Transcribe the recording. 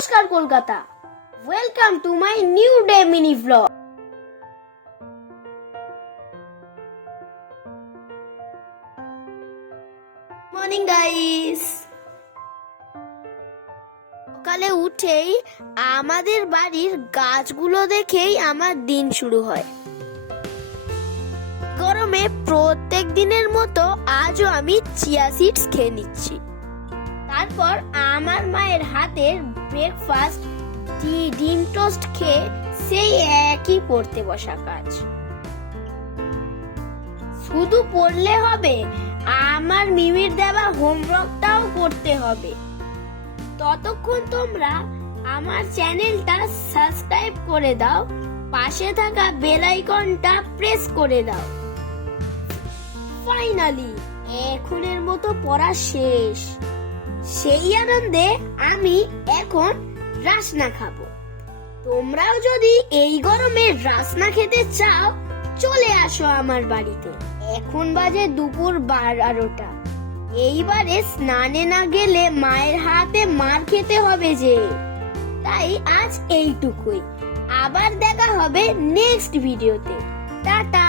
নমস্কার Kolkata, welcome to my new day mini vlog. Morning guys. সকালে উঠেই আমাদের বাড়ির গাছগুলো দেখেই আমার দিন শুরু হয়। গরমে প্রত্যেক দিনের মতো আজও আমি চিয়া সিডস খেয়ে নিচ্ছি। তারপর আমার মায়ের হাতের ব্রেকফাস্ট ডিম টোস্ট খেয়ে সেই একই পড়তে বসা কাজ। শুধু পড়লে হবে, আমার মিমির দেওয়া হোমওয়ার্কটাও করতে হবে। ততক্ষণ তোমরা আমার চ্যানেলটা সাবস্ক্রাইব করে দাও, পাশে থাকা বেল আইকনটা প্রেস করে দাও। ফাইনালি এখনের মতো পড়া শেষ। সেই আনন্দে আমি এখন রাসনা খাবো। তোমরাও যদি এই গরমে রাসনা খেতে চাও, চলে আসো আমার বাড়িতে। এখন বাজে দুপুর 12টা। এইবারে স্নানে না গেলে মায়ের হাতে মার খেতে হবে যে। তাই আজ এইটুকুই। আবার দেখা হবে নেক্সট ভিডিওতে। টাটা।